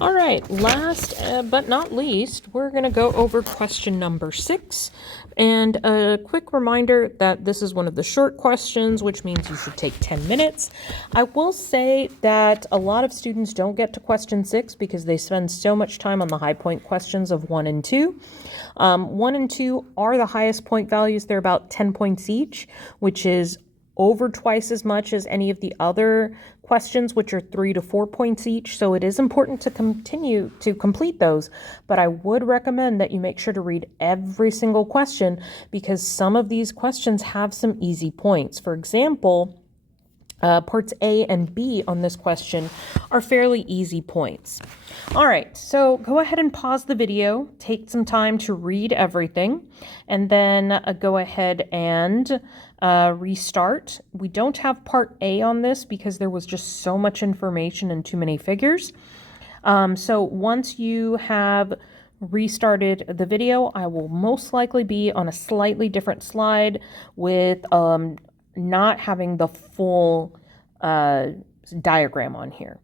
All right, last but not least, we're going to go over question number 6. And a quick reminder that this is one of the short questions, which means you should take 10 minutes. I will say that a lot of students don't get to question 6 because they spend so much time on the high point questions of 1 and 2. 1 and 2 are the highest point values. They're about 10 points each, which is over twice as much as any of the other questions, which are 3 to 4 points each. So it is important to continue to complete those, but I would recommend that you make sure to read every single question because some of these questions have some easy points. For example, parts A and B on this question are fairly easy points. All right, so go ahead and pause the video, take some time to read everything, and then go ahead and restart. We don't have part A on this because there was just so much information and too many figures. So once you have restarted the video, I will most likely be on a slightly different slide with not having the full diagram on here.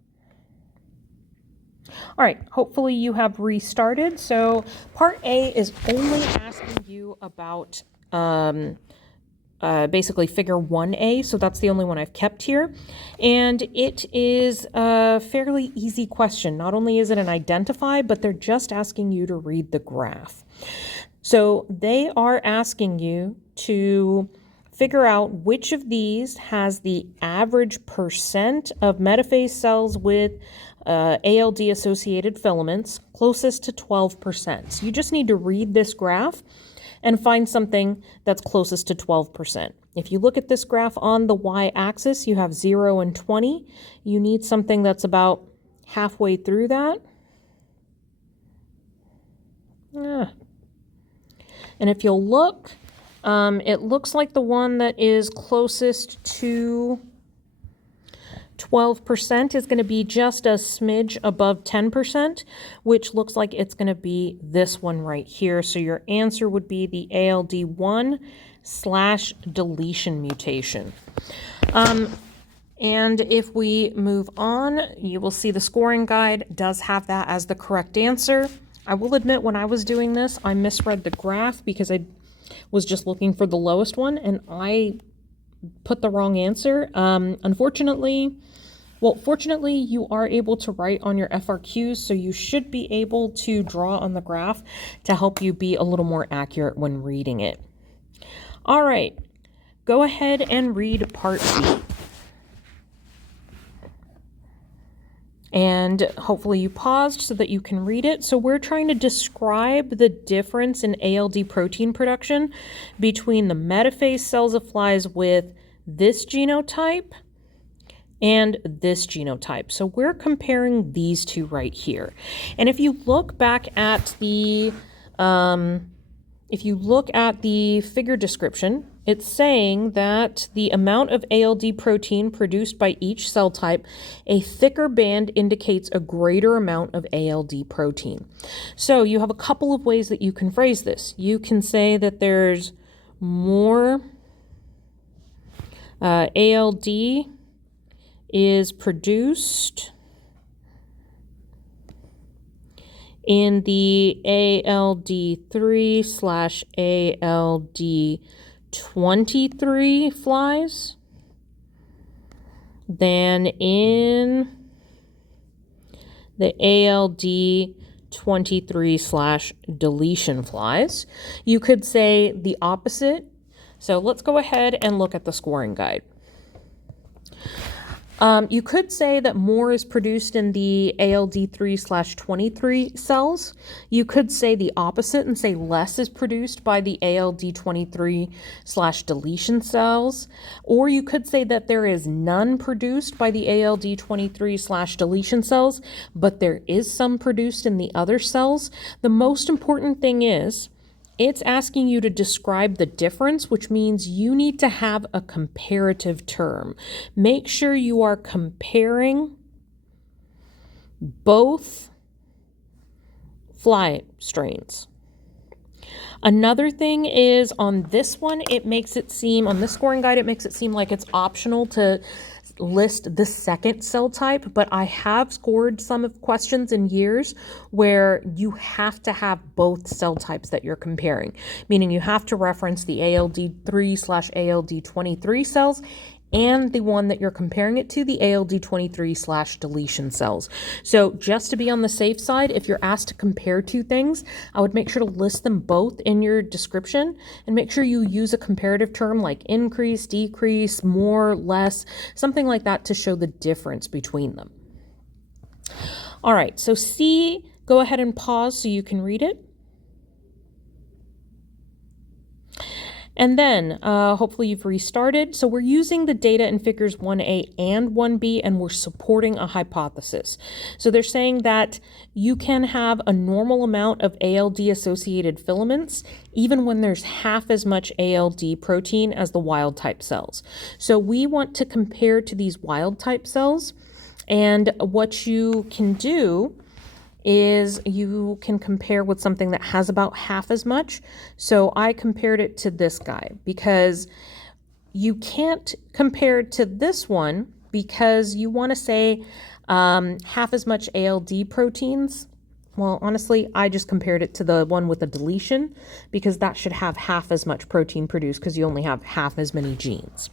All right, hopefully you have restarted. So part A is only asking you about basically figure 1A, so that's the only one I've kept here. And it is a fairly easy question. Not only is it an identify, but they're just asking you to read the graph. So they are asking you to figure out which of these has the average percent of metaphase cells with ALD-associated filaments closest to 12%. So you just need to read this graph and find something that's closest to 12%. If you look at this graph on the y-axis, you have 0 and 20. You need something that's about halfway through that. And if you'll look, it looks like the one that is closest to 12% is going to be just a smidge above 10%, which looks like it's going to be this one right here. So your answer would be the ALD1/deletion mutation. And if we move on, you will see the scoring guide does have that as the correct answer. I will admit when I was doing this, I misread the graph because I was just looking for the lowest one and I put the wrong answer. Fortunately, you are able to write on your FRQs, so you should be able to draw on the graph to help you be a little more accurate when reading it. All right, go ahead and read part B. And hopefully you paused so that you can read it. So we're trying to describe the difference in ALD protein production between the metaphase cells of flies with this genotype and this genotype. So we're comparing these two right here. And if you look back at the figure description, it's saying that the amount of ALD protein produced by each cell type, a thicker band indicates a greater amount of ALD protein. So you have a couple of ways that you can phrase this. You can say that there's more ALD is produced in the ALD3/ALD23 flies than in the ALD23/deletion flies. You could say the opposite. So let's go ahead and look at the scoring guide. You could say that more is produced in the ALD3/23 cells. You could say the opposite and say less is produced by the ALD23/deletion cells. Or you could say that there is none produced by the ALD23/deletion cells, but there is some produced in the other cells. The most important thing is, it's asking you to describe the difference, which means you need to have a comparative term. Make sure you are comparing both fly strains. Another thing is on this one, on this scoring guide, it makes it seem like it's optional to list the second cell type, but I have scored some of questions in years where you have to have both cell types that you're comparing, meaning you have to reference the ALD3/ALD23 cells and the one that you're comparing it to, the ALD23/deletion cells. So just to be on the safe side, if you're asked to compare two things, I would make sure to list them both in your description and make sure you use a comparative term like increase, decrease, more, less, something like that to show the difference between them. All right, so C, go ahead and pause so you can read it. And then hopefully you've restarted. So we're using the data in figures 1A and 1B, and we're supporting a hypothesis. So they're saying that you can have a normal amount of ALD-associated filaments even when there's half as much ALD protein as the wild type cells. So we want to compare to these wild type cells, and what you can do is you can compare with something that has about half as much. So I compared it to this guy because you can't compare it to this one because you want to say half as much ALD proteins. Well, honestly, I just compared it to the one with the deletion because that should have half as much protein produced because you only have half as many genes.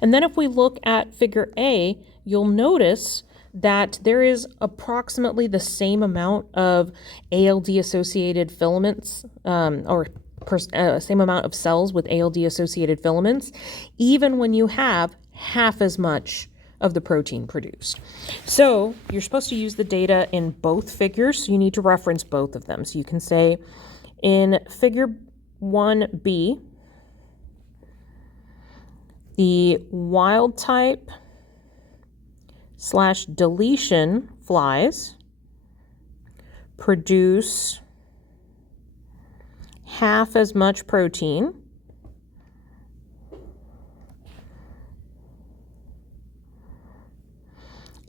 And then if we look at figure A, you'll notice that there is approximately the same amount of ALD-associated filaments, same amount of cells with ALD-associated filaments, even when you have half as much of the protein produced. So you're supposed to use the data in both figures, so you need to reference both of them. So you can say in figure 1B, the wild type / deletion flies produce half as much protein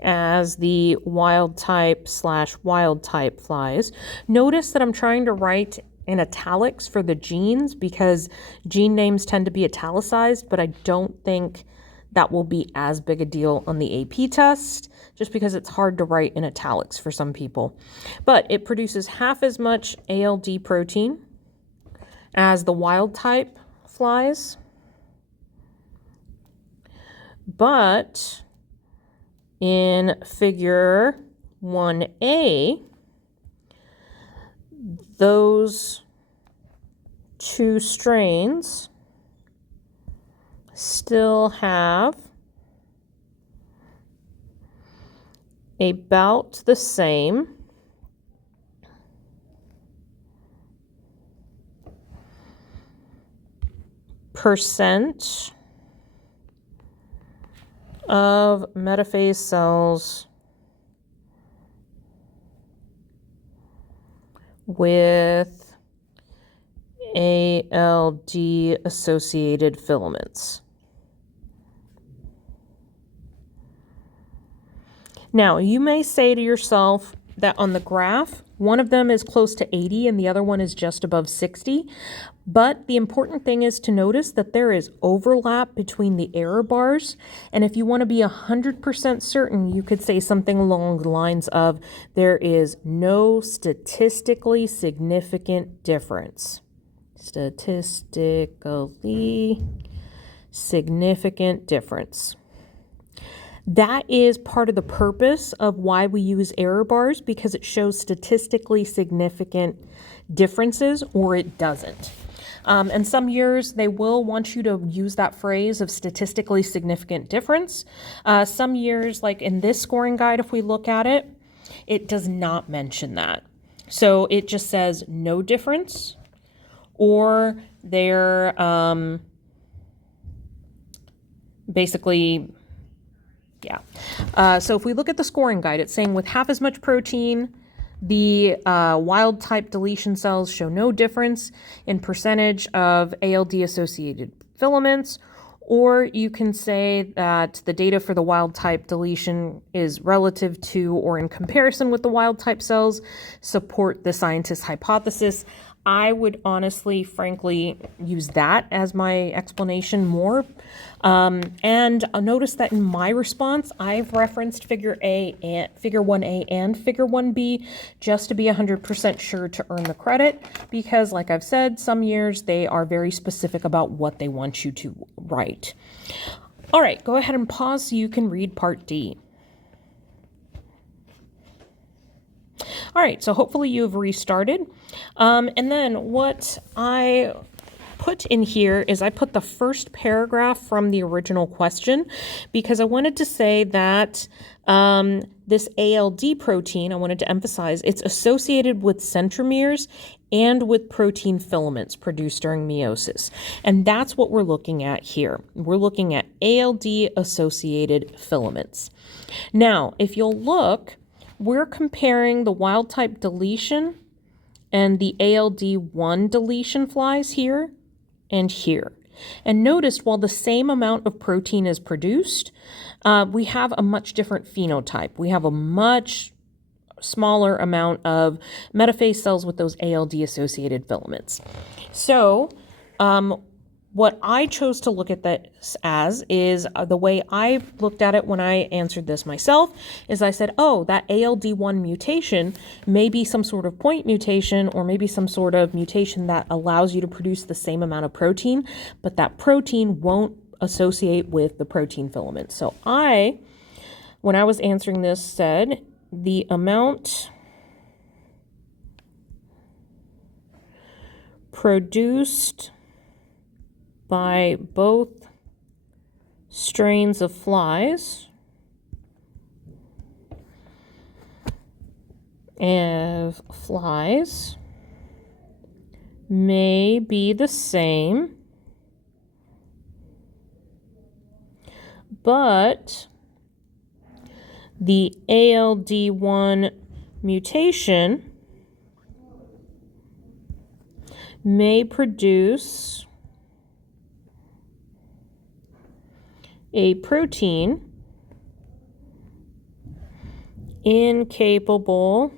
as the wild type / wild type flies. Notice that I'm trying to write in italics for the genes because gene names tend to be italicized, but I don't think that will be as big a deal on the AP test, just because it's hard to write in italics for some people. But it produces half as much ALD protein as the wild type flies. But in figure 1A, those two strains still have about the same percent of metaphase cells with ALD-associated filaments. Now, you may say to yourself that on the graph, one of them is close to 80 and the other one is just above 60. But the important thing is to notice that there is overlap between the error bars. And if you want to be 100% certain, you could say something along the lines of, there is no statistically significant difference. Statistically significant difference. That is part of the purpose of why we use error bars, because it shows statistically significant differences or it doesn't. And some years they will want you to use that phrase of statistically significant difference. Some years, like in this scoring guide, if we look at it, it does not mention that. So it just says no difference, or they're basically, yeah. So if we look at the scoring guide, it's saying with half as much protein, the wild type deletion cells show no difference in percentage of ALD-associated filaments, or you can say that the data for the wild type deletion is relative to or in comparison with the wild type cells support the scientist's hypothesis. I would honestly, frankly, use that as my explanation more. And notice that in my response, I've referenced figure 1A and figure 1B just to be 100% sure to earn the credit, because like I've said, some years they are very specific about what they want you to write. All right, go ahead and pause so you can read part D. All right, so hopefully you've restarted. And then what I put in here is I put the first paragraph from the original question because I wanted to say that this ALD protein, I wanted to emphasize, it's associated with centromeres and with protein filaments produced during meiosis. And that's what we're looking at here. We're looking at ALD-associated filaments. Now, if you'll look, we're comparing the wild-type deletion and the ALD1 deletion flies here and here. And notice while the same amount of protein is produced, we have a much different phenotype. We have a much smaller amount of metaphase cells with those ALD-associated filaments. So what I chose to look at this as is the way I looked at it when I answered this myself is I said, oh, that ALD1 mutation may be some sort of point mutation or maybe some sort of mutation that allows you to produce the same amount of protein, but that protein won't associate with the protein filament. So when I was answering this, said the amount produced by both strains of flies may be the same, but the ALD1 mutation may produce a protein incapable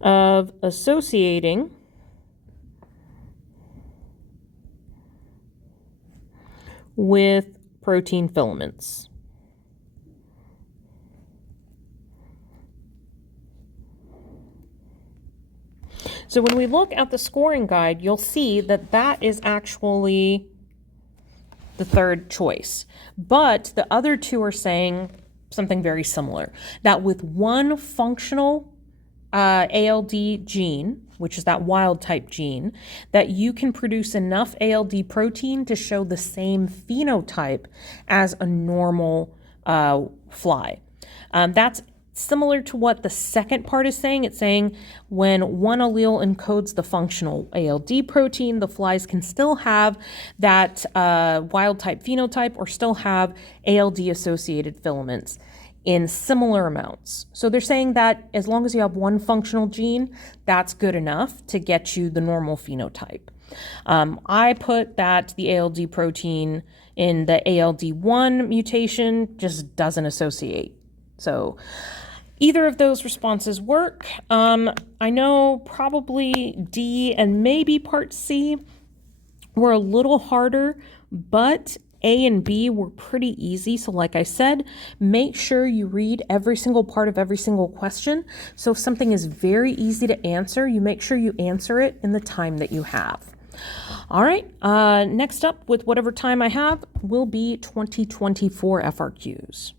of associating with protein filaments. So when we look at the scoring guide, you'll see that that is actually the third choice. But the other two are saying something very similar, that with one functional ALD gene, which is that wild type gene, that you can produce enough ALD protein to show the same phenotype as a normal fly. That's similar to what the second part is saying. It's saying when one allele encodes the functional ALD protein, the flies can still have that wild type phenotype or still have ALD associated filaments in similar amounts. So they're saying that as long as you have one functional gene, that's good enough to get you the normal phenotype. I put that the ALD protein in the ALD1 mutation just doesn't associate. So either of those responses work. I know probably D and maybe part C were a little harder, but A and B were pretty easy. So like I said, make sure you read every single part of every single question. So if something is very easy to answer, you make sure you answer it in the time that you have. All right, next up with whatever time I have will be 2024 FRQs.